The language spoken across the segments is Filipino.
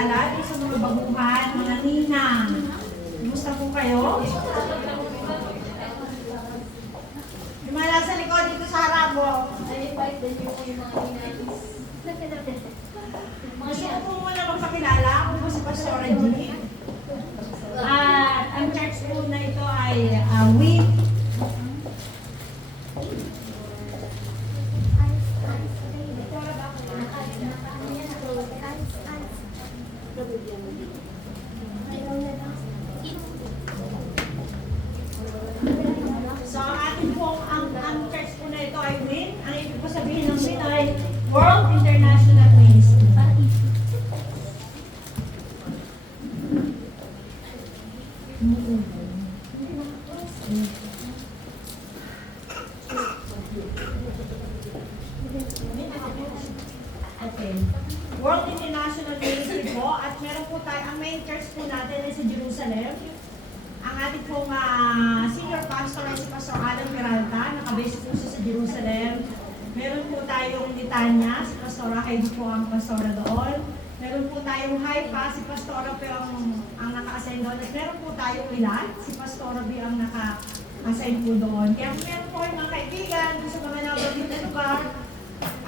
pakilala din sa mga baguhan, mga ninang. Kumusta po kayo? Yung mga nasa likod dito sa harap mo. I-invite din yung mga ninang. Gusto ko po muna magpakilala. Ako po si Pastora G. At ang church po na ito ay WIP. So, ang ating pong, ang church po na ito ay WIN. Ang ibig po sabihin ng WIN ay World International Ministry. Okay. World International Ministry po. At meron po tayo, ang main church po natin ay sa Jerusalem. Ang ating pong senior pastor ay si Pastor Alan Peralta. Nakabase po siya sa Jerusalem. Meron po tayong litanya, si Pastora Heidi po ang pastora doon. Meron po tayong Haifa, si Pastora po ang naka-assign doon. At meron po tayong ilan, si Pastora B ang naka-assign po doon. Kaya kung meron po yung mga kaibigan sa mga nabanggit na lugar,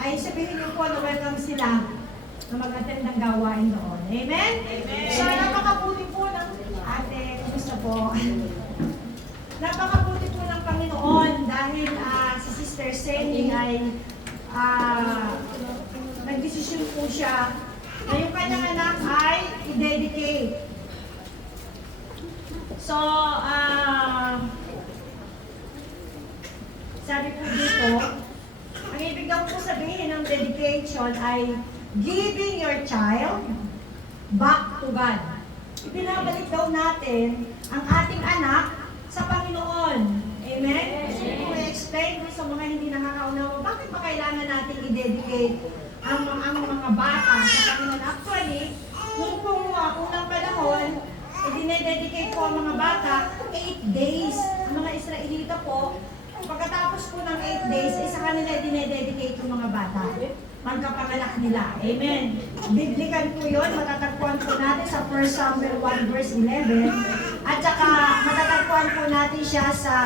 ay sabihin niyo po na welcome sila na mag-attend ng gawain doon. Amen? Amen. So, napakabuti po ng ate, kumusta po? Napakabuti po ng Panginoon dahil si Sister Sally ay nagdesisyon po siya na yung kanyang anak ay i-dedicate. So, sabi po dito, ang ibig daw po sabihin ng dedication ay giving your child back to God. Ibinabalik daw natin ang ating anak sa Panginoon. Amen? Kung i-explain sa mga hindi nakakaunawa, bakit ba kailangan natin i-dedicate ang mga bata sa Panginoon? Actually, nung unang panahon, dinededicate po ang mga bata 8 days. Ang mga Israelita po, pagkatapos po ng 8 days, sa kanila dinededicate yung mga bata. Pagkapanganak nila. Amen. Biblikan po yun, matatagpuan po natin sa 1 Samuel 1 verse 11. At saka matatagpuan po natin siya sa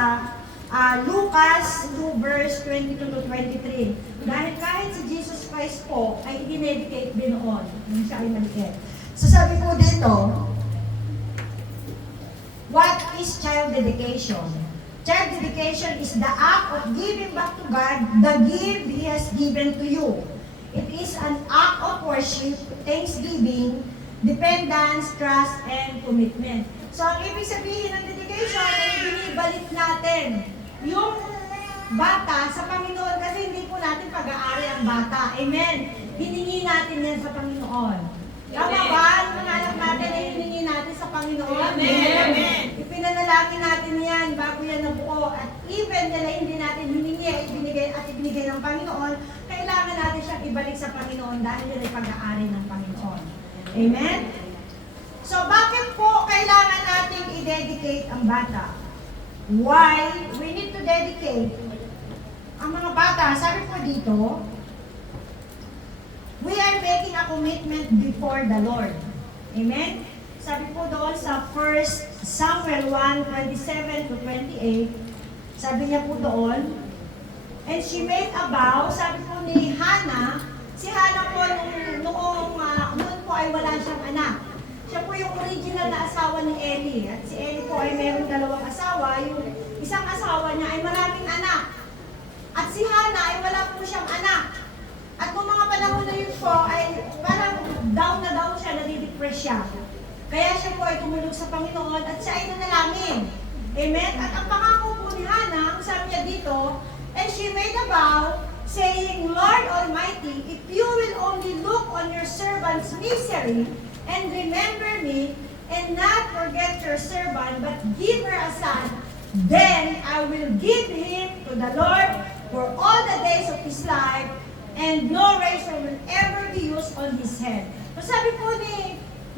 Lucas 2 verse 22 to 23. Dahil kahit si Jesus Christ po ay dinedicate din noon. Hindi siya ay maliit. So sabi po dito, what is child dedication? Child dedication is the act of giving back to God the gift He has given to you. It is an act of worship, thanksgiving, dependence, trust, and commitment. So, ang ibig sabihin ng dedication ay binibalik natin yung bata sa Panginoon kasi hindi po natin pag-aari ang bata. Amen? Hiningi natin yan sa Panginoon. Tama ba? Ang mga anak natin ay hiningi natin sa Panginoon. Amen. Amen. Ipinanalangin natin yan bago yan nabuo. At even nila hindi natin hiningi at ibinigay ng Panginoon, kailangan natin siyang ibalik sa Panginoon dahil yun ay pag-aari ng Panginoon. Amen? So, bakit po kailangan nating i-dedicate ang bata? Why we need to dedicate ang mga bata? Sabi po dito, we are making a commitment before the Lord. Amen? Sabi po doon sa 1 Samuel 1:27 to 28, sabi niya po doon, and she made a vow, sabi po ni Hannah, si Hannah po noon po ay wala siyang anak. Siya po yung original na asawa ni Eli. At si Eli po ay mayroong dalawang asawa. Yung isang asawa niya ay maraming anak. At si Hannah ay wala po siyang anak. At kung mga panahon na yun po, ay parang down na down siya, nadidepress siya. Kaya siya po ay tumulog sa Panginoon at siya ay nanalangin. Amen? At ang pangako po ni Hannah, sabi niya dito, and she made a vow, saying, Lord Almighty, if you will only look on your servant's misery and remember me, and not forget your servant, but give her a son, then I will give him to the Lord for all the days of his life, and no razor will ever be used on his head. So sabi po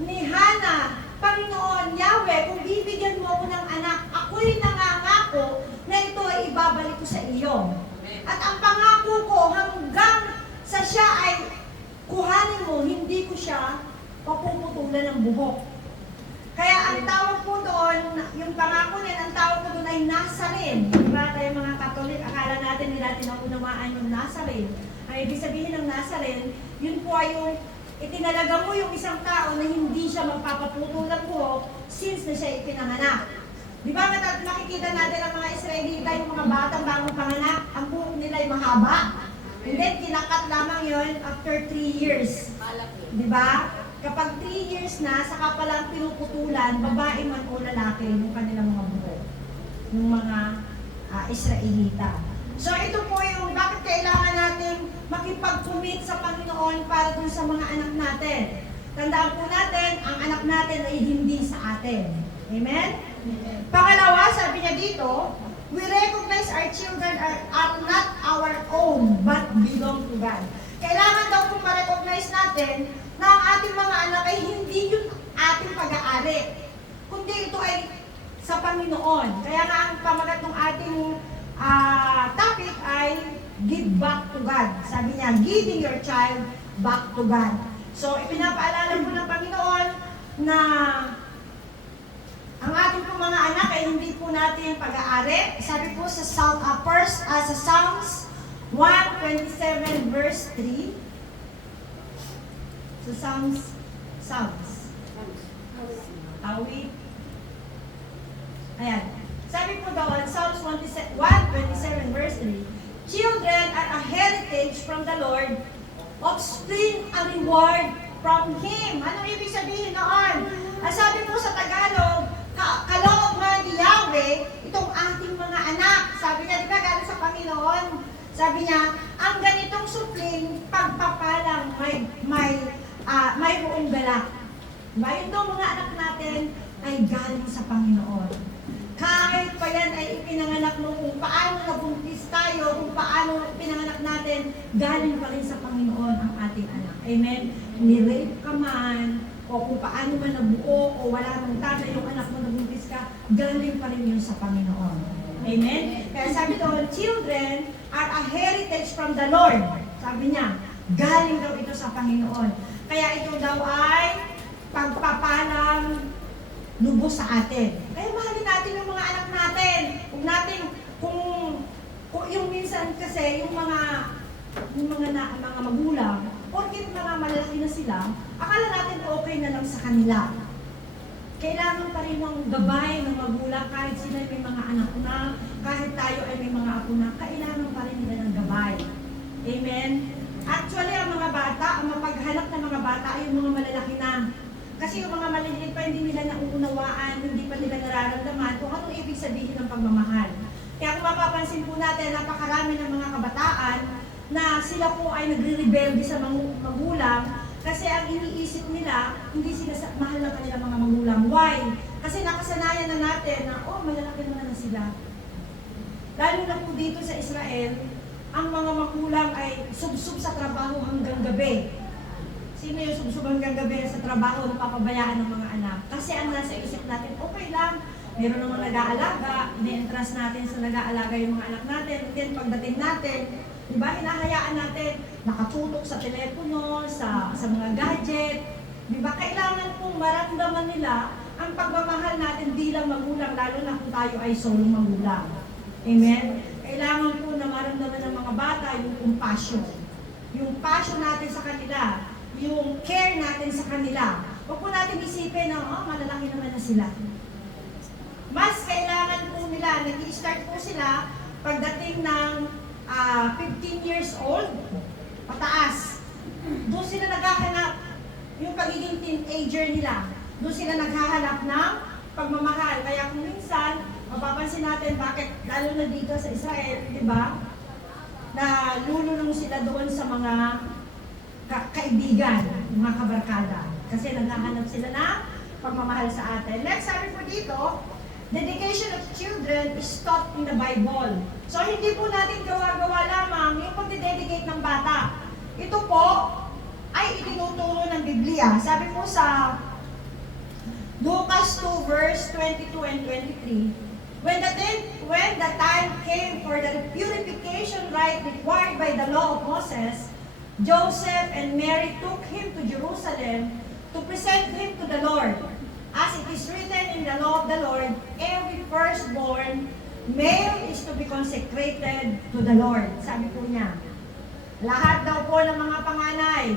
ni Hannah, Panginoon, Yahweh, kung bibigyan mo ako ng anak, ako'y nangangako na ito ay ibabalik ko sa iyo. At ang pangako ko hanggang sa siya ay kuhanin mo, hindi ko siya papuputulan ng buhok. Kaya ang tawag po doon, yung pangako niyan, ang tawag po doon ay Nazarene. Diba tayo mga Katolik, akala natin nila tinaunamaan yung Nazarene. Ang ibig sabihin ng Nazarene, yun po ay yung itinalaga mo yung isang tao na hindi siya magpapaputol ng buhok since na siya ipinanganak. Di ba makikita natin ang mga Israelita, yung mga batang bagong panganak, ang buhok nila ay mahaba. And then, kinakat lamang yun after 3 years. Di ba? Kapag 3 years na, saka palang pinuputulan, babae man o lalaki, yung kanilang mga buhok. Yung mga Israelita. So ito po yung bakit kailangan natin makipag-commit sa Panginoon para dun sa mga anak natin. Tandaan po natin, ang anak natin ay hindi sa atin. Amen? Pangalawa, sabi niya dito, we recognize our children are not our own, but belong to God. Kailangan daw kung ma-recognize natin na ang ating mga anak ay hindi yung ating pag-aari, kundi ito ay sa Panginoon. Kaya nga ang pamagat ng ating topic ay give back to God. Sabi niya, giving your child back to God. So, ipinapaalala po ng Panginoon na ang ating pong mga anak ay hindi po natin pag-aari. Sabi po sa Psalms 127 verse 3. Sa Psalms. Awit. Ayan. Sabi po doon, Psalms 127 verse 3, children are a heritage from the Lord, offspring a reward from Him. Anong ibig sabihin noon? Sabi po sa Tagalog, kaloob nga ni Yahweh, itong ating mga anak. Sabi niya, di ba, galing sa Panginoon? Sabi niya, ang ganitong supling, pagpapalang may buong galak. Diba? Yung daw mga anak natin ay galing sa Panginoon. Kahit pa yan ay ipinanganak mo, kung paano nabuntis tayo, kung paano pinanganak natin, galing pa rin sa Panginoon ang ating anak. Amen? Ni-rape ka man, o kung paano man nabuo, o wala nang tatay yung anak mo nabuntis ka, galing pa rin yun sa Panginoon. Amen? Kaya sabi doon, children are a heritage from the Lord. Sabi niya, galing daw ito sa Panginoon. Kaya ito daw ay pagpapalang lubos sa atin. Kaya mahalin natin yung mga anak natin. Kung yung minsan kasi, yung mga magulang, porkit mga malalaki na sila, akala natin okay na lang sa kanila. Kailangan pa rin ng gabay ng magulang, kahit sila may mga anak na, kahit tayo ay may mga apo na, kailangan pa rin nila ng gabay. Amen? Actually, ang mga bata, ang mapaghanap ng mga bata ay yung mga malalaki na. Kasi yung mga maliliit pa, hindi nila nauunawaan, hindi pa nila nararamdaman kung anong ibig sabihin ng pagmamahal. Kaya kung mapapansin po natin, napakarami ng mga kabataan na sila po ay nagre-rebelde sa magulang kasi ang iniisip nila, hindi sila mahal ng kanilang mga magulang. Why? Kasi nakasanayan na natin na, malalaki naman na sila. Lalo na po dito sa Israel, ang mga magulang ay subsub sa trabaho hanggang gabi. Sino yung subsub hanggang gabi sa trabaho na papabayaan ng mga anak? Kasi ang nasa isip natin, okay lang, meron naman nag-aalaga, ini-entrust natin sa nag-aalaga yung mga anak natin, and then pagdating natin, di ba, hinahayaan natin, nakatutok sa telepono, sa mga gadget, di ba, kailangan pong maramdaman nila ang pagmamahal natin bilang magulang, lalo na kung tayo ay solong magulang. Amen? Kailangan po na maramdaman ng mga bata yung compassion. Yung passion natin sa kanila, yung care natin sa kanila. Huwag po natin isipin na, malalaki naman na sila. Mas kailangan po nila, nag-i-start po sila pagdating ng 15 years old, pataas. Doon sila naghahanap yung pagiging teenager nila. Doon sila naghahanap ng pagmamahal. Kaya kung minsan, mapapansin natin bakit, lalo na dito sa Israel, di ba? Na lulunong sila doon sa mga kaibigan, mga kabarkada. Kasi naghahanap sila na pagmamahal sa atin. Next, sabi po dito, dedication of children is taught in the Bible. So, hindi po natin gawa-gawa lamang yung pagdededicate ng bata. Ito po ay itinuturo ng Biblia. Sabi po sa Lucas 2 verse 22 and 23, when the time came for the purification rite required by the law of Moses, Joseph and Mary took him to Jerusalem to present him to the Lord. As it is written in the law of the Lord, every firstborn male is to be consecrated to the Lord. Sabi po niya. Lahat daw po ng mga panganay.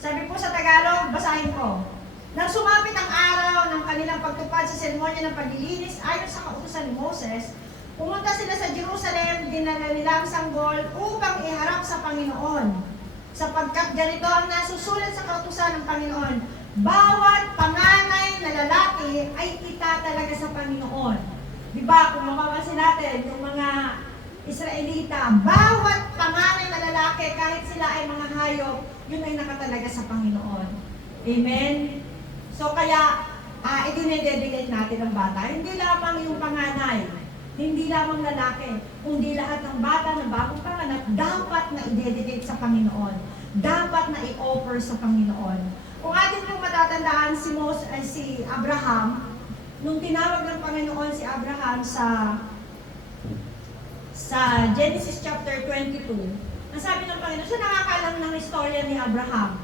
Sabi po sa Tagalog, basahin ko. Nang sumapit ang araw ng kanilang pagtupad sa seremonya ng paglilinis ayon sa kautusan ni Moses, pumunta sila sa Jerusalem, dinala nila ang sanggol upang iharap sa Panginoon. Sapagkat ganito ang nasusulat sa kautusan ng Panginoon, bawat panganay na lalaki ay itatalaga sa Panginoon. Diba, kung mapapansin natin, yung mga Israelita, bawat panganay na lalaki, kahit sila ay mga hayop, yun ay nakatalaga sa Panginoon. Amen? So kaya, idinededicate natin ang bata. Hindi lamang yung panganay, hindi lamang lalaki, kundi lahat ng bata na bagong panganak, dapat na i-dedicate sa Panginoon. Dapat na i-offer sa Panginoon. Kung atin pong matatandaan si Abraham, nung tinawag ng Panginoon si Abraham sa Genesis chapter 22, ang sabi ng Panginoon, so nakakalam ng istorya ni Abraham.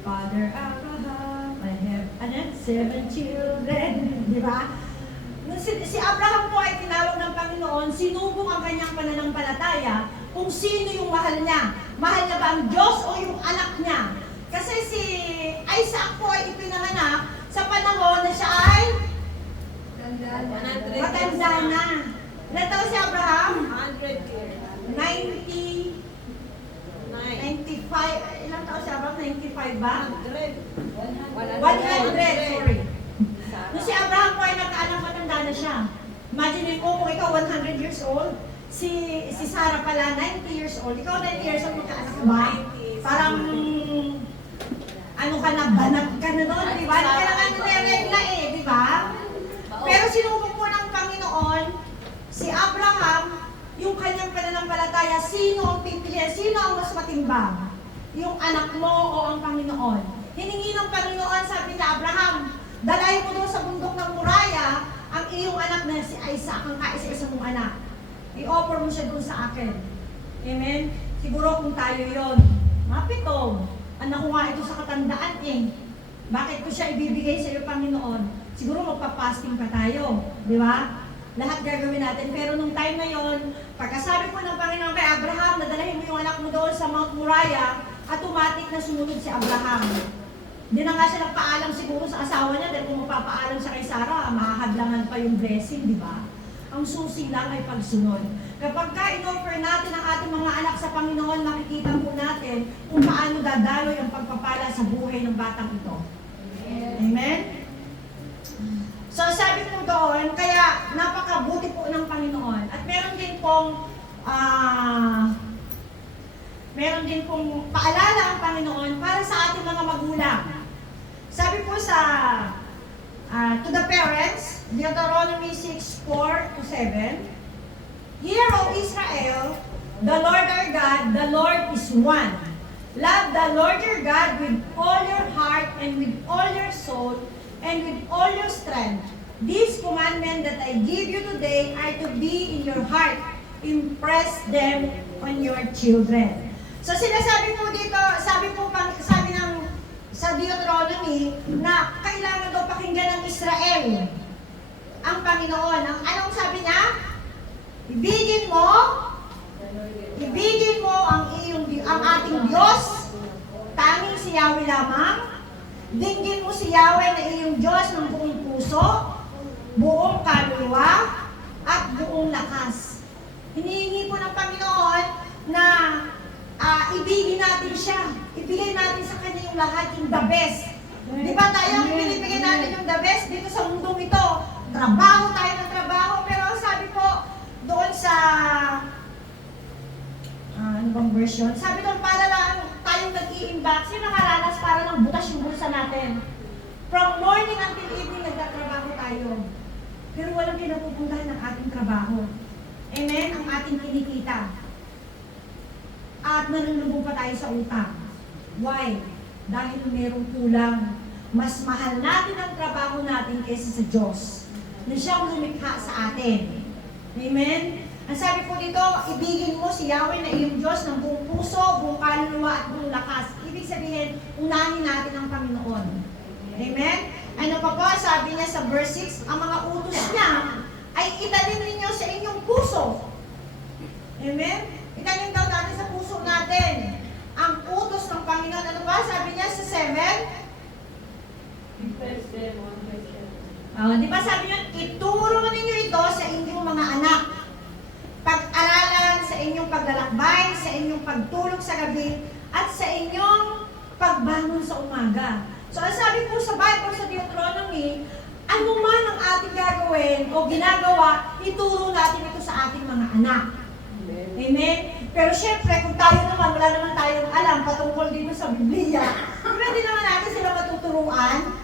Father Abraham, I have 7 children. Di ba? Si Abraham po ay tinawag ng Panginoon, sinubok ang kanyang pananampalataya kung sino yung mahal niya. Mahal niya ba ang Diyos o yung anak niya? Kasi si Isaac po ay ipinanganak sa panahon na siya ay matanda na. Ilan taon si Abraham? 100 years. 95. Ilang taon si Abraham? 95 ba? 100. 100, sorry. Nung si Abraham po ay nagkaanak, matanda na siya. Imagine mo kung ikaw 100 years old, si Sarah pala 90 years old. Ikaw 90 years old, magkaanak ka ba? Parang, ano ka na, banat ka na doon, di ba? Hindi ka naman niregla eh, di ba? Pero sinubok po ng Panginoon, si Abraham, yung kanyang pananampalataya, sino ang pipiliin? Sino ang mas matimbang? Yung anak mo o ang Panginoon? Hiningi ng Panginoon, sabi ni Abraham, dalayin mo doon sa bundok ng Moriah ang iyong anak na si Isaac, ang kaisa-isa mong anak. I-offer mo siya doon sa akin. Amen? Siguro kung tayo yon, mapitong. Anak ko nga ito sa katandaan eh. Bakit ko siya ibibigay sa iyo, Panginoon? Siguro magpa-fasting pa tayo. Di ba? Lahat gagawin natin. Pero nung time na yon, pagkasabi po ng Panginoon kay Abraham, nadalahin mo yung anak mo doon sa Mount Moriah, automatic na sumunod si Abraham. Hindi na nga siya nagpaalam siguro sa asawa niya dahil kung magpapaalam siya kay Sarah, mahahadlangan pa yung blessing, di ba? Ang susi lang ay pagsunod. Kapag ka-in-offer natin ang ating mga anak sa Panginoon, makikita po natin kung paano dadaloy ang pagpapala sa buhay ng batang ito. Amen? So sabi po doon, kaya napakabuti po ng Panginoon. At meron din pong paalala ang Panginoon para sa ating mga magulang. Sabi po sa to the parents, Deuteronomy 6:4-7, Hear, O Israel, the Lord our God, the Lord is one. Love the Lord your God with all your heart and with all your soul and with all your strength. These commandments that I give you today are to be in your heart. Impress them on your children. So sinasabi po dito, sabi sa Deuteronomy na kailangan daw pakinggan ng Israel ang Panginoon. Anong sabi niya? Ibigin mo ang ating Diyos, tanging si Yahweh lamang. Dinggin mo si Yahweh na iyong Diyos ng buong puso, buong kaluluwa, at buong lakas. Hinihingi po ng Panginoon na ibigin natin siya. Ibigay natin sa Kanya yung lahat, yung the best. Di ba tayo, pinibigay natin yung the best dito sa mundong ito. Trabaho tayo ng trabaho, pero sabi po doon sa ano bang version? Sabi doon, para lang tayong nag-i-imbak. Sino nakaranas para lang butas yung bulsa natin? From morning until evening, nagtatrabaho tayo. Pero walang pinapupuntahan ng ating trabaho. Amen? Ang ating kinikita. At nanunubog pa tayo sa utang. Why? Dahil merong kulang. Mas mahal natin ang trabaho natin kaysa sa Diyos na siyang lumikha sa atin. Amen? Ang sabi po dito, ibigin mo si Yahweh na iyong Diyos ng buong puso, buong kaluluwa at buong lakas. Ibig sabihin, unahin natin ang Panginoon. verse 6, ang mga utos niya ay itanim ninyo sa inyong puso. Amen? Itanim daw natin sa puso natin ang utos ng Panginoon. Ano ba? Sabi niya sa 7, di ba sabi niya, ituro ninyo ito sa inyong mga anak. Pag-aralan sa inyong paglalakbay, sa inyong pagtulog sa gabi, at sa inyong pagbangon sa umaga. So, ang sabi po sa Bible, sa Deuteronomy, ano man ang ating gagawin o ginagawa, ituro natin ito sa ating mga anak. Amen? Pero syempre, kung tayo naman, wala naman tayong alam patungkol dito sa Biblia, pwede naman natin sila matuturuan.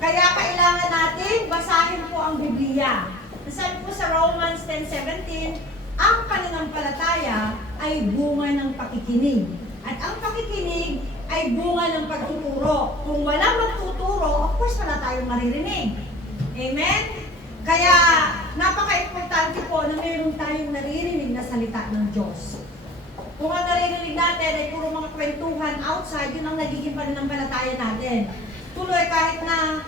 Kaya kailangan natin basahin po ang Biblia. Sabi po sa Romans 10:17, ang pananampalataya ay bunga ng pakikinig. At ang pakikinig ay bunga ng pagtuturo. Kung walang magtuturo, of course wala tayong maririnig. Amen? Kaya napaka-importante po na mayroon tayong naririnig na salita ng Diyos. Kung ang naririnig natin ay puro mga kwentuhan outside, yun ang nagiging pananampalataya natin. Tuloy kahit na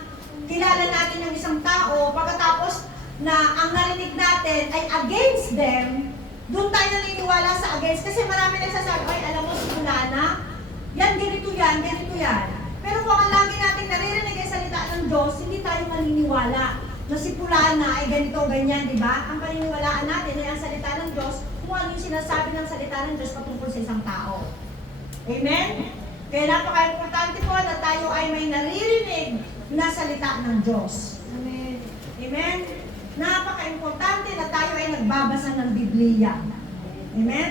kilala natin yung isang tao, pagkatapos na ang narinig natin ay against them, doon tayo naniniwala sa against. Kasi marami nagsasabi, ay alam mo si Fulana, yan, ganito yan, ganito yan. Pero kung ang lagi natin naririnig ay salita ng Diyos, hindi tayo maniniwala na si Fulana ay ganito, ganyan, di ba? Ang paniniwalaan natin ay ang salita ng Diyos, kung ano yung sinasabi ng salita ng Diyos patungkol sa isang tao. Amen? Kaya napaka-importante po na tayo ay may naririnig na salita ng Diyos. Amen. Amen? Napaka-importante na tayo ay nagbabasa ng Biblia. Amen?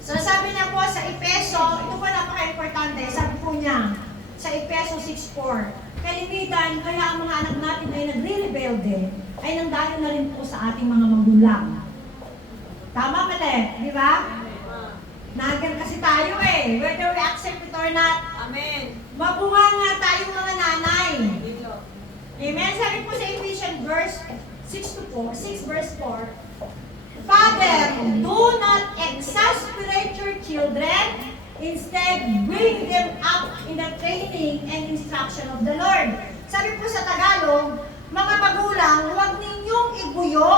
So sabi niya po sa Efeso, ito po napaka-importante, sabi po niya sa Efeso 6:4, kalimitan, kaya ang mga anak natin ay nagre-rebelde, ay nanggaling na rin po sa ating mga magulang. Tama mali, di ba? Nagan kasi tayo eh, whether we accept it or not. Amen. Mabunga nga tayong mga nanay. Amen? Sabi po sa Ephesians verse 6 verse 4, Father, do not exasperate your children, instead bring them up in the training and instruction of the Lord. Sabi po sa Tagalog, mga magulang, huwag ninyong ibuyo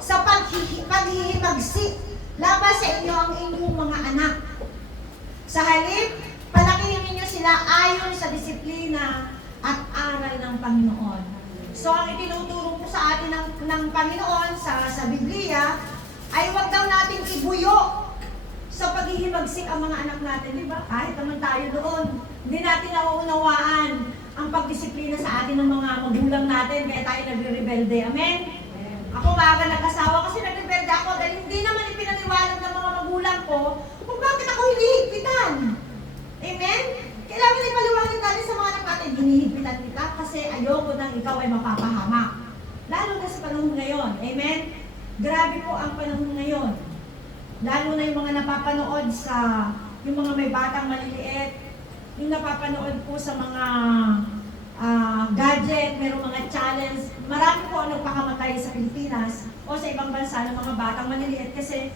sa paghihimagsik laban sa inyo ang inyong mga anak. Sa halip, palakihin ninyo sila ayon sa disiplina at aral ng Panginoon. So, ang itinuturo po sa atin ng Panginoon sa Biblia ay huwag daw natin ibuyo sa paghihimagsik ang mga anak natin. Di ba? Kahit naman tayo doon, hindi natin nauunawaan ang pagdisiplina sa atin ng mga magulang natin, kaya tayo nagre-rebelde. Amen? Ako maaga nag-asawa kasi nagrebelde ako dahil hindi naman ipinaliwanag ng mga magulang ko kung bakit ako hinihigpitan. Amen? Kailangan ipaliwanag natin sa mga anak natin, hinihigpitan kita kasi ayoko nang ikaw ay mapapahamak. Lalo na sa panahon ngayon. Amen? Grabe po ang panahon ngayon. Lalo na yung mga napapanood sa, yung mga may batang maliliit, yung napapanood po sa mga gadget, mayroong mga challenge. Marami po ang nagpakamatay sa Pilipinas o sa ibang bansa ng mga batang maliliit kasi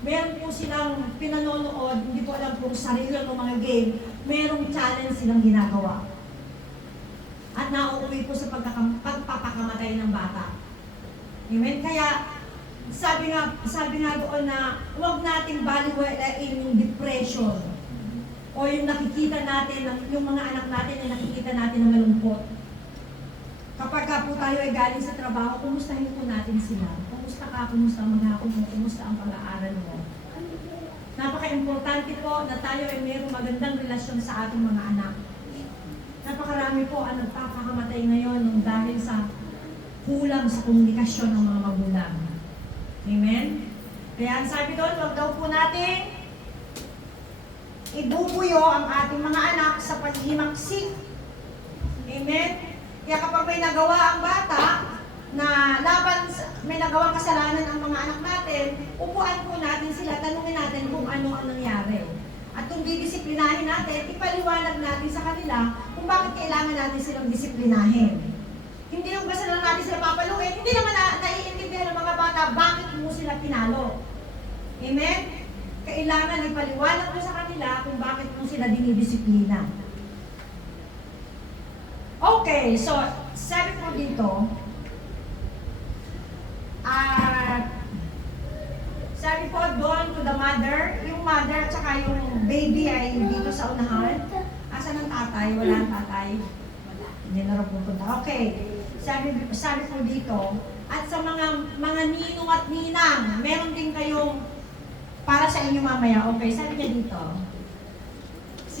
meron po silang pinanonood, hindi po alam kung sarili ng mga game, merong challenge silang ginagawa. At nauuwi po sa pagpapakamatay ng bata. Amen? Kaya, sabi nga doon na huwag nating baliwalain yung depression o yung nakikita natin, yung mga anak natin na nakikita natin na malungkot. Kapag ka po tayo ay galing sa trabaho, kumustahin po natin sila. Kumusta ka? Kumusta ang mga mo? Kumusta ang pag-aaral mo? Napaka-importante po na tayo ay mayroong magandang relasyon sa ating mga anak. Napakarami po ang nagpapakamatay ngayon nung dahil sa kulang sa komunikasyon ng mga magulang. Amen? Kaya ang sabi doon, huwag daw po natin ibubuyo ang ating mga anak sa paghihimagsik. Amen? Kaya kapag may nagawa ang bata, na may nagawang kasalanan ang mga anak natin, upuan po natin sila, tanungin natin kung ano ang nangyari. At kung didisiplinahin natin, ipaliwanag natin sa kanila kung bakit kailangan natin silang disiplinahin. Hindi yung basta lang natin sila papaluin, hindi naman naiintindihan ng mga bata bakit mo sila pinalo. Amen? Kailangan ipaliwanag mo sa kanila kung bakit mo sila dinidisiplina. Okay, so sabi po dito, sabi po doon to the mother, yung mother at saka yung baby ay dito sa unahan. Asan ang tatay? Wala ang tatay. Wala. Hindi na rin pupunta. Okay. Sabi po dito, at sa mga ninong at ninang, meron din kayong para sa inyo mamaya. Okay, sabi niya dito,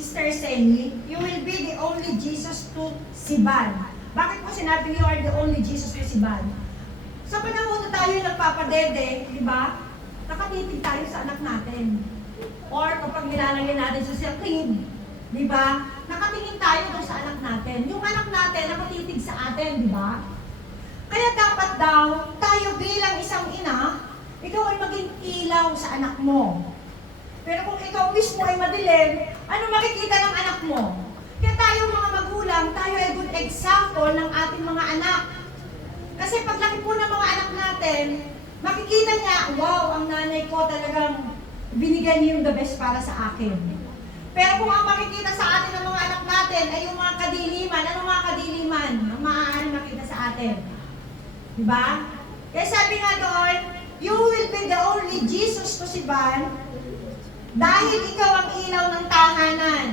Sister Sally, you will be the only Jesus to Siban. Bakit po sinabi you are the only Jesus to Siban? Sa panahon na tayo nagpapadede, di ba? Nakatitig tayo sa anak natin. Or kapag nilalagay natin sa kid, di ba? Nakatingin tayo doon sa anak natin. Yung anak natin nakatitig sa atin, di ba? Kaya dapat daw, tayo bilang isang ina, ikaw ay maging ilaw sa anak mo. Pero kung ikaw mismo ay madilim, ano makikita ng anak mo? Kaya tayo mga magulang, tayo ay good example ng ating mga anak. Kasi paglaki po ng mga anak natin, makikita niya, wow, ang nanay ko talagang binigyan niyo yung the best para sa akin. Pero kung ang makikita sa atin ng mga anak natin ay yung mga kadiliman, ano mga kadiliman ang maaari makita sa atin? Diba? Kaya sabi nga doon, you will be the only Jesus to Siban dahil ikaw ang ilaw ng tahanan.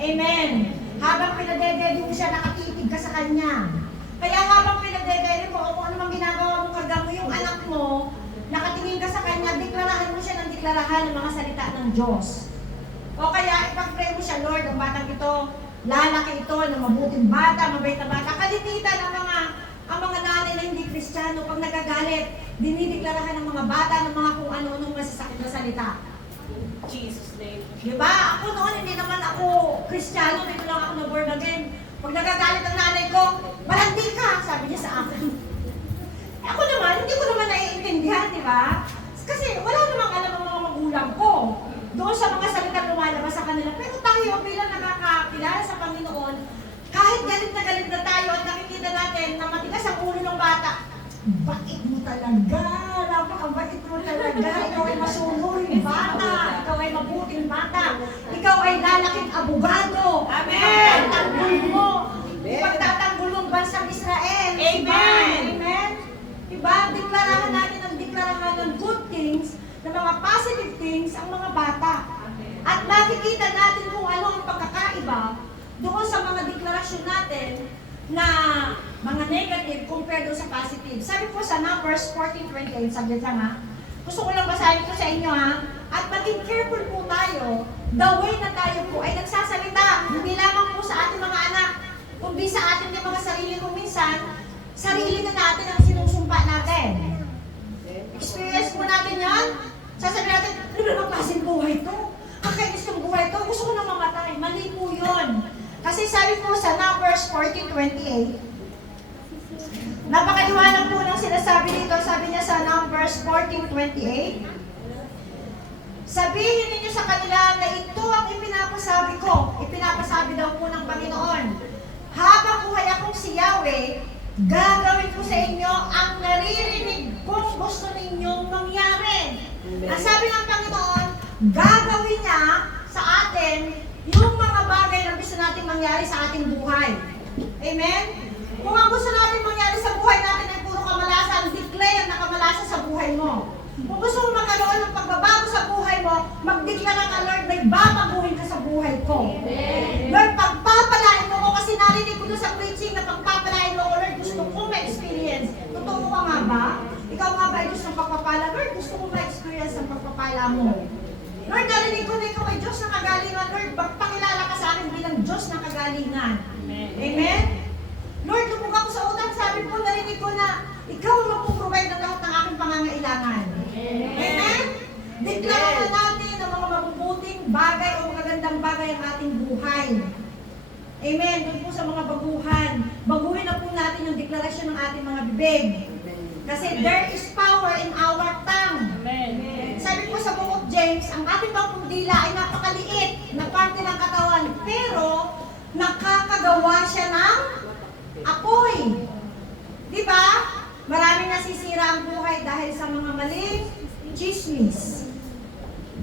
Amen. Habang pinadedede mo siya, nakatitig ka sa kanya. Kaya habang pinagdedele mo, o kung ano mang ginagawa mo karga mo, yung anak mo, nakatingin ka sa kanya, deklarahan mo siya ng deklarahan ng mga salita ng Diyos. O kaya ipag-pray mo siya, Lord, ang batang ito, lalaki ito, ng mabuting bata, mabait na bata. Kalimitan ang mga nanay na hindi Kristiyano, pag nagagalit, dinideklarahan ng mga bata ng mga kung ano-anong masasakit na salita. Jesus' name. Diba? Ako noon, hindi naman ako Kristiyano, dito lang ako na born again. Pag nagagalit ang nanay ko, malandi ka, sabi niya sa akin. Ako naman, hindi ko naman naiintindihan, di ba? Kasi wala namang alam ang mga magulang ko. Doon sa mga salita lumalabas sa kanila. Pero tayo bilang nakakakilala sa Panginoon, kahit galit na tayo at nakikita natin na matigas ang ulo ng bata, bait mo talaga, napakabait mo talaga, ikaw ay masunuring bata, ikaw ay mabuting bata, ikaw ay lalaking abogado. Amen. Pagtatanggol mo, pagtatanggol ng bansang Israel. Amen. Amen. Diba? Deklarahan natin ang deklarahan ng good things, ng mga positive things, ang mga bata. At makikita natin kung ano ang pagkakaiba doon sa mga deklarasyon natin na mga negative compared doon sa positive. Sabi po sa Numbers 14:28, saglit lang ha. Gusto ko lang basahin ito sa inyo ha. At maging careful po tayo, the way na tayo po ay nagsasalita, hindi lamang po sa ating mga anak, kundi sa ating mga sarili kung minsan, sarili na natin ang sinusumpa natin. Experience po natin yan. Sasabihin natin, ano ba naman klaseng buhay to? Ang kainis yung buhay to, gusto ko na mamatay. Mali po yun. Kasi sabi po sa Numbers 14:28, napakaliwanag po ng sinasabi dito, sabi niya sa Numbers 14:28, sabihin ninyo sa kanila na ito ang ipinapasabi ko, ipinapasabi daw po ng Panginoon. Habang buhay akong si Yahweh, gagawin ko sa inyo ang naririnig kung gusto ninyong mangyari. Ang sabi ng Panginoon, gagawin niya sa atin yung mga bagay na gusto natin mangyari sa ating buhay. Amen? Kung ang gusto natin mangyari sa buhay natin ay puro kamalasan, declare na kamalasa sa buhay mo. Kung gusto mo magkaroon ng pagbabago sa buhay mo, magdeklara ka, Lord, may babaguhin ka sa buhay ko. Lord, pagpapalain mo ko kasi narinig ko doon sa preaching na pagpapalain mo ko, Lord, gusto ko ma-experience. Totoo ka nga ba? Ikaw nga ba ay Diyos ng pagpapala? Lord, gusto ko ma-experience ang pagpapala mo. Lord, narinig ko na ikaw ay Diyos ng kagalingan. Lord, magpakilala ka sa akin bilang Diyos ng kagalingan. Amen? Lord, lumukha ko sa utang, sabi po, narinig ko na ikaw ang magpuprovide ng lahat ng aking pangangailangan. Amen? Deklara na natin ang mga mabubuting bagay o magagandang bagay ang ating buhay. Amen? Doon po sa mga baguhan. Baguhin na po natin yung deklarasyon ng ating mga bibig. Kasi there is power in our tongue. Amen. Sabi po sa Book of James, ang ating bangkong dila ay napakaliit na parte ng katawan, pero nakakagawa siya ng apoy. Di ba? Maraming nasisira ang buhay dahil sa mga maling chismis.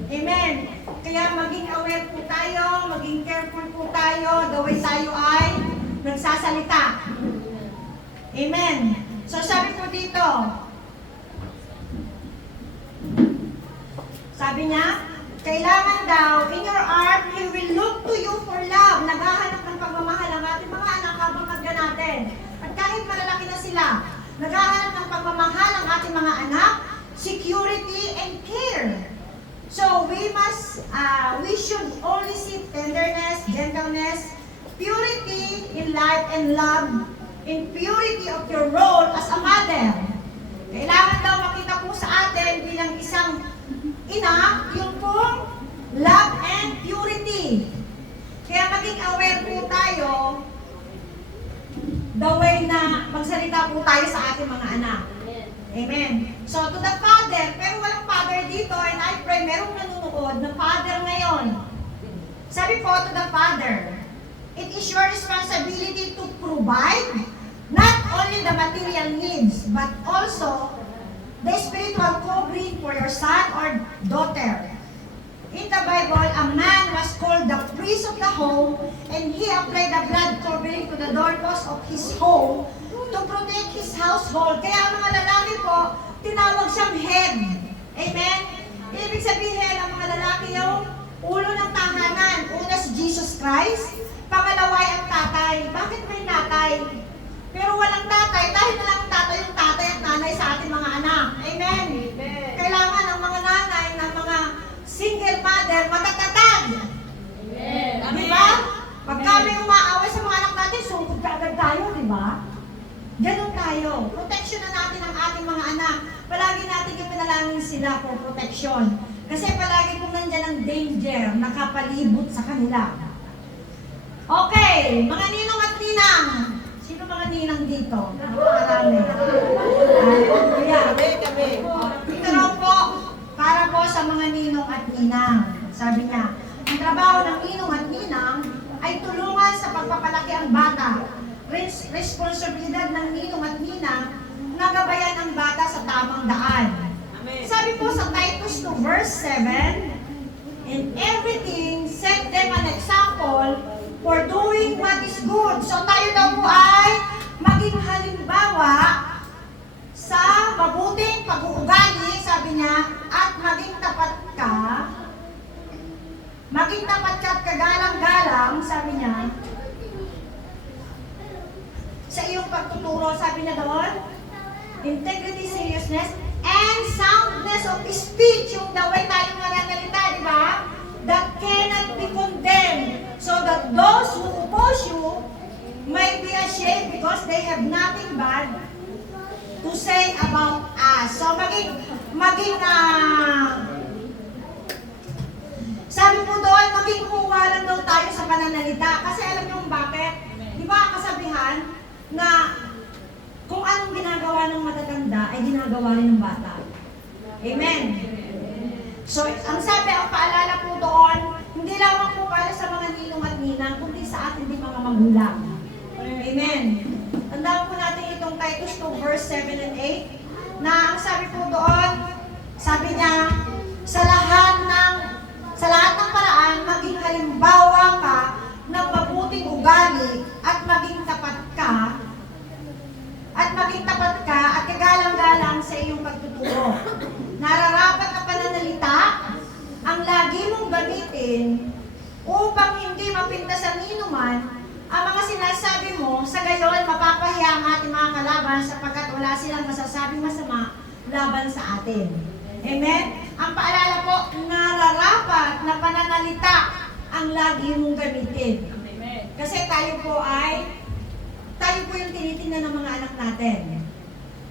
Amen. Kaya maging aware po tayo, maging careful po tayo, the way tayo ay nagsasalita. Amen. So sabi po dito, sabi niya, kailangan daw, in your heart, He will look to you for love. Naghahanap ng pagmamahal ang ating mga anak habang karga natin. At kahit malalaki na sila, naghahanap ng pagmamahal ang ating mga anak, security and care. So we should only see tenderness, gentleness, purity in life and love, in purity of your role as a mother. Kailangan daw makita po sa atin bilang isang ina, yung pong love and purity. Kaya maging aware po tayo the way na magsalita po tayo sa ating mga anak. Amen. So, to the father, pero walang father dito, and I pray merong nanonood na father ngayon. Sabi po to the father, it is your responsibility to provide not only the material needs, but also the spiritual covering for your son or daughter. In the Bible, a man was called the priest of the home, and he applied the blood covering to the doorpost of his home to protect his household. Kaya ang mga lalaki po, tinawag siyang head. Amen? Ibig sabihin, ang mga lalaki yung ulo ng tahanan. Una si Jesus Christ, pangalawa ay ang tatay. Bakit may tatay? Pero walang tatay, dahil na lang ang tatay yung tatay at nanay sa ating mga anak. Amen? Kailangan ang mga nanay na mga single mother matatatag. Amen. Di ba? Pag kami umaaway sa mga anak natin, sungkot ka agad tayo, di ba? Ganun tayo. Protection na natin ang ating mga anak. Palagi natin ipinalangin sila for protection. Kasi palagi kung nandyan ang danger, nakapalibot sa kanila. Okay, mga ninong at ninang. Sino mga ninang dito? Marami. Hallelujah. Ito raw po, para po sa mga ninong at ninang. Sabi niya, ang trabaho ng ninong at ninang ay tulungan sa pagpapalaki ang bata. Responsibilidad ng ninong at ninang na gabayan ang bata sa tamang daan. Amen. Sabi po sa Titus 2 verse 7, in everything set them an example for doing what is good. So tayo daw po ay maging halimbawa sa mabuting pag-uugali, sabi niya, at maging tapat ka at kagalang-galang, sabi niya, sa iyong pagtuturo, sabi niya doon, integrity, seriousness, and soundness of speech, yung the way tayo mananalita, di ba? That cannot be condemned, so that those who oppose you might be ashamed because they have nothing bad to say about us. So sabi po doon, maging huwaran daw tayo sa pananalita. Kasi alam niyo kung bakit? Di ba kasabihan na kung anong ginagawa ng matatanda ay ginagawa rin ng bata. Amen. So, ang paalala po doon, hindi lamang po para sa mga ninong at ninang, kundi sa ating din mga magulang. Amen. Tandaan po natin itong Titus 2 verse 7 and 8, na ang sabi po doon, sabi niya, sa lahat ng paraan, maging halimbawa ka ng mabuting ugali at maging tapat ka at kagalang-galang sa iyong pagtuturo. Nararapat na pananalita ang lagi mong gamitin upang hindi mapintasan ni numan ang mga sinasabi mo, sa gayon mapapahiya ang ating mga kalaban sapagkat wala silang masasabing masama laban sa atin. Amen? Ang paalala po, nararapat na pananalita ang lagi mong gamitin. Amen. Kasi tayo po yung tinitingnan ng mga anak natin.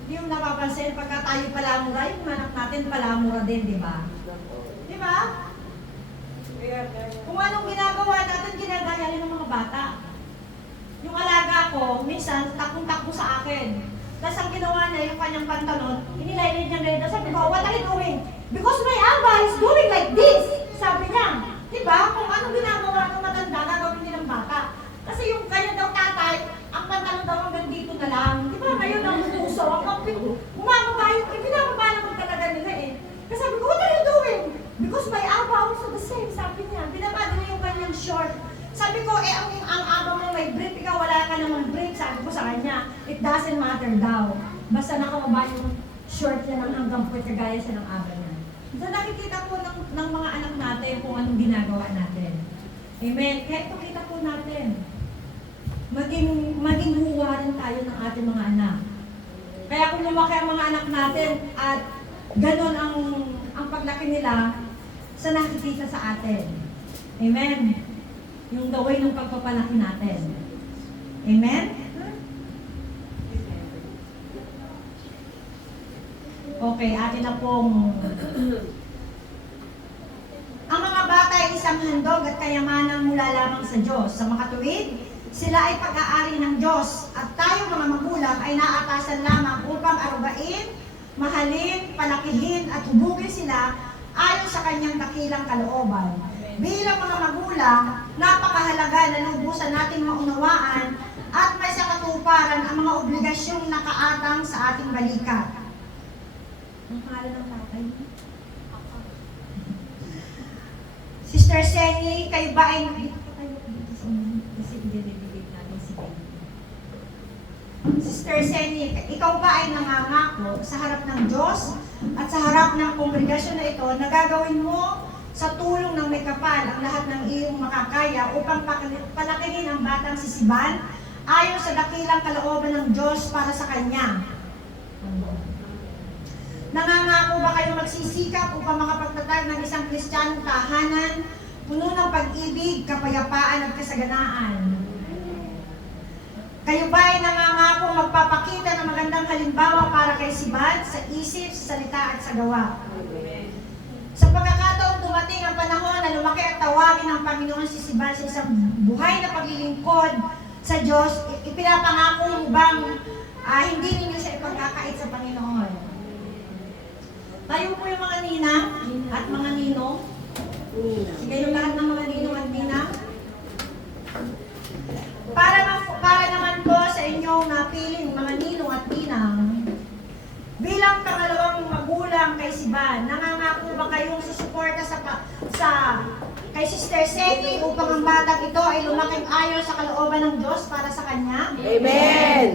Hindi yung napapansin, pagka tayo palamura, yung mga anak natin palamura din, di ba? Di ba? Kung anong ginagawa natin, ginagaya rin ng mga bata. Yung alaga ko, minsan, takong-takbo sa akin. Tapos ang ginawa niya, yung kanyang pantalon, inilaylid niya ganito. Sabi ko, what are you doing? Because my Abba is doing like this. Sabi niya, di ba? Kung anong ginagawa ng matanda, gagawin din ng bata. Kasi yung kanya daw tatay, ang pantalon daw hanggang dito na lang. Di ba? Ngayon ang puso, ang kapit, bumababa yung, binababa naman talaga nila eh. Kasi sabi ko, what are you doing? Because my Abba also the same, sabi niya. Binaba din yung kanyang short. Sabi ko, ang aba mo may brief, ikaw wala ka namang po sa kanya, it doesn't matter daw. Basta nakababa yung short niya ng hanggang puwet, kagaya siya ng aba niya. So nakikita po ng mga anak natin kung anong ginagawa natin. Amen. Kaya ito kita po natin. Maging huwaran tayo ng ating mga anak. Kaya kung lumaki ang mga anak natin at ganon ang paglaki nila sa nakikita sa atin. Amen. Yung the way ng pagpapalaki natin. Amen? Okay, atin na pong... Ang mga bata ay isang handog at kayamanan mula lamang sa Diyos. Sa makatuwid, sila ay pag-aari ng Diyos at tayo mga magulang ay naatasan lamang upang arugain, mahalin, palakihin at hubugin sila ayon sa kanyang dakilang kalooban. Bilang mga magulang, napakahalaga na lubusan nating maunawaan at may sa katuparan ang mga obligasyong nakaatang sa ating balikat. Ang pangalan ng tatay? Sister Senny, kayo ba ay... Kasi i-delegate natin si Baby. Sister Senny, ikaw ba ay nangangako sa harap ng Diyos at sa harap ng kongregasyon na ito na gagawin mo sa tulong ng may kapal ang lahat ng iyong makakaya upang palakihin ang batang sisiban ayon sa dakilang kalooban ng Diyos para sa kanya? Nangangako ba kayo magsisikap upang makapagtatag ng isang Kristiyanong tahanan puno ng pag-ibig, kapayapaan at kasaganaan? Kayo ba ay nangangako magpapakita ng magandang halimbawa para kay Siban sa isip, sa salita at sa gawa? Sa pagkakataong dumating ang panahon na lumaki at tawagin ng Panginoon si Siban sa isang buhay na paglilingkod sa Diyos, ipinapangako mo bang hindi ninyo siya ipagkakait sa Panginoon? Tayo po yung mga ninang at mga ninong. Sige yung lahat ng mga ninong at ninang. Para naman po sa inyong napiling mga ninong at ninang, bilang pangalawang magulang kay Siban, nangangako ba kayong susuporta kay Sister Senny upang ang batang ito ay lumaking ayon sa kalooban ng Diyos para sa kanya? Amen!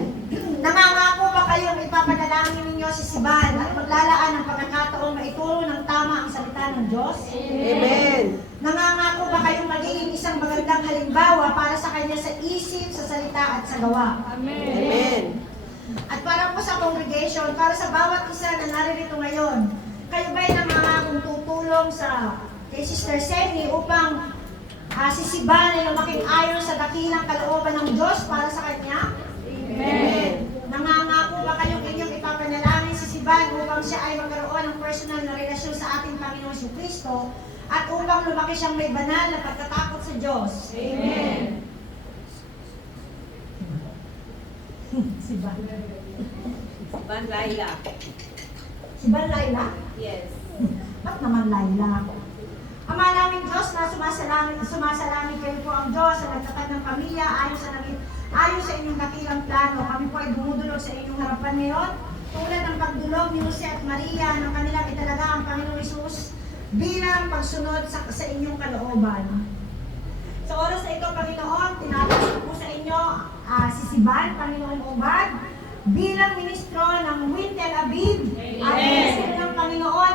Nangangako ba kayong ipapanalangin ninyo si Siban at maglalaan ng pagkakataon maituro ng tama ang salita ng Diyos? Amen! Nangangako ba kayong magiging isang magandang halimbawa para sa kanya sa isip, sa salita at sa gawa? Amen! At para po sa congregation, para sa bawat isa na naririto ngayon, kayo ba'y nangangakong tutulong kay Sister Senny upang si Siban ay lumaking ayon sa dakilang kalooban ng Diyos para sa kanya? Amen! Nangangako ba kayong inyong ipapanalangin si Siban upang siya ay magkaroon ng personal na relasyon sa ating Panginoon Kristo at upang lumaki siyang may banal na pagkatakot sa Diyos? Amen! Siban. Ban Laila. Siban Laila? Yes. Ba't naman Laila? Ama namin Diyos na sumasalangit kayo po ang Diyos sa nagtatag ng pamilya ayon sa inyong dakilang plano. Kami po ay dumudulog sa inyong harapan ngayon tulad ng pagdulog ni Jose at Maria ng kanilang italaga ang Panginoong Isus bilang pagsunod sa inyong kalooban. Sa oras na ito, Panginoon, tinatanggap po sa inyo si Siban, Panginoon Ubad, bilang ministro ng Winter Abib. At ministro ng Panginoon,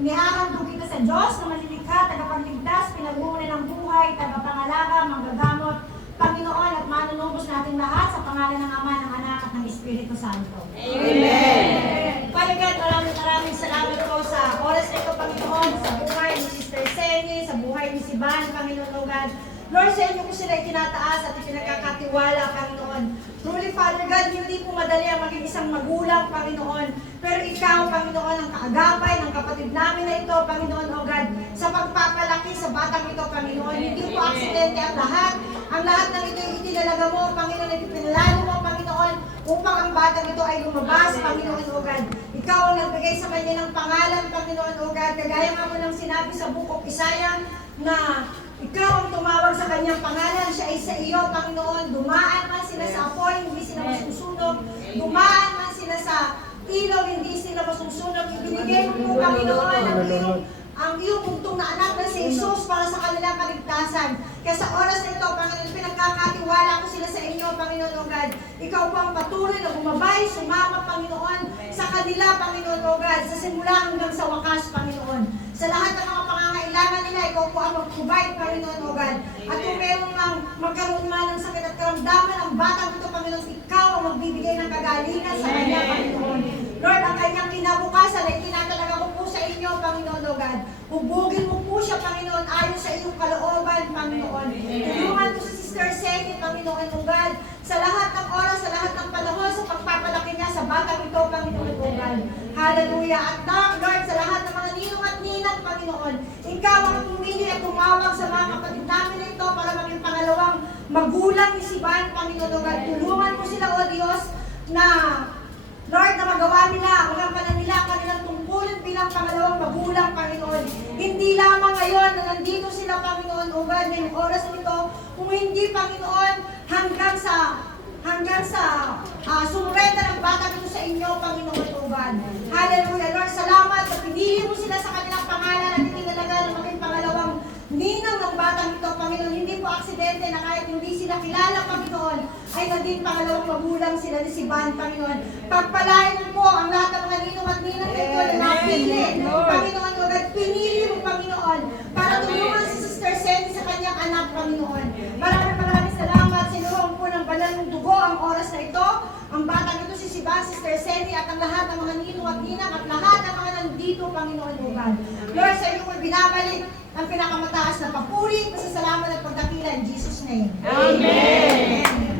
inihahandog kita sa Diyos na malilikha, tagapagligtas, pinagmumuna ng buhay, tagapangalaga, manggagamot, Panginoon, at manunubos natin lahat sa pangalan ng Ama, ng Anak, at ng Espiritu Santo. Amen! Father God, maraming salamat po sa oras na ito, Panginoon, sa buhay ni Sister Senny, sa buhay ni Siban, Panginoon, O God. Lord, sa inyo ko sila itinataas at ipinagkakatiwala, Panginoon. Truly, Father God, hindi po madali ang maging isang magulang, Panginoon. Pero ikaw, Panginoon, ang kaagapay ng kapatid namin na ito, Panginoon, O God, sa pagpapalaki sa batang ito, Panginoon. Hindi po aksidente ang lahat. Ang lahat ng ito ay itinalaga mo, Panginoon, at ipinalalo mo, Panginoon, upang ang batang ito ay lumabas, Panginoon, O God. Ikaw ang nagbigay sa kanya ng pangalan, Panginoon, O God. Kagaya nga mo nang sinabi sa Book of Isaiah na ikaw ang tumawag sa kanyang pangalan, siya ay sa iyo, Panginoon. Dumaan man sila sa apoy, hindi sila masusunog. Dumaan man sila sa ilog, hindi sila masusunog. Ibinigay mo po, Panginoon, ang iyong bugtong na anak na si Jesus para sa kanilang kaligtasan. Kaya sa oras na ito, Panginoon, pinagkakatiwala ko sila sa inyo, Panginoon. Panginoon, O God. Ikaw po ang patuloy na bumabay, sumama, Panginoon, sa kanila, Panginoon, O God, sa simula hanggang sa wakas, Panginoon. Sa lahat ng mga pangangailangan nila, ikaw po ang mag-provide, Panginoon, O God. At kung meron mang magkaroon man ng sakit at karamdaman ang batang ito, Panginoon, ikaw ang magbibigay ng kagalingan sa kanya, Panginoon. Lord, ang kanyang kinabukasan ay tinatalaga ko po sa inyo, Panginoon, O God. Hubugin mo po siya, Panginoon, ayon sa iyong kalooban, Panginoon. Tulungan mo si Sister Sally, Panginoon, O God, sa lahat ng oras, sa lahat ng panahon, sa pagpapalaki niya sa batang ito, Panginoon, O God. Hallelujah. At Lord, sa lahat ng mga ninong at ninang, Panginoon, ikaw ang pumili at tumawag sa mga kapatid namin ito para maging pangalawang magulang ni Siban, Panginoon, O God. Tulungan mo sila, O Diyos, na Lord, na magawa nila, magampanan nila ang kanilang tungkulin bilang pangalawang magulang, Panginoon. Hindi lamang ngayon na nandito sila, Panginoon, O God, ngayong oras nito, kung hindi, Panginoon, hanggang sa sumurenda ng bata nito sa inyo, Panginoon, O God. Hallelujah. Lord, salamat na pinili mo sila sa kanilang pangalan at itinalaga na maging pangalawang ninang ng batang ito, Panginoon. Hindi po aksidente na kahit hindi sila kilala, Panginoon, ay naging pangalawang magulang sila ni Siban, Panginoon. Pagpalain mo po ang lahat ng mga ninong at ninang ito na napili, Panginoon, O God. Pinili mo, Panginoon, para tulungan si Sister Sandy sa kanyang anak, Panginoon. Maraming salamat. Sinuhong po ng banal ng dugo ang oras na ito. Ang batang ito si Siban, Sister Sandy, at ang lahat ng mga ninong at ninang at lahat ng mga nandito, Panginoon, O God. Lord, sa iyo mo'y binabalik ang pinakamataas na papuri, pasasalamat at pagdakila in Jesus' name. Amen.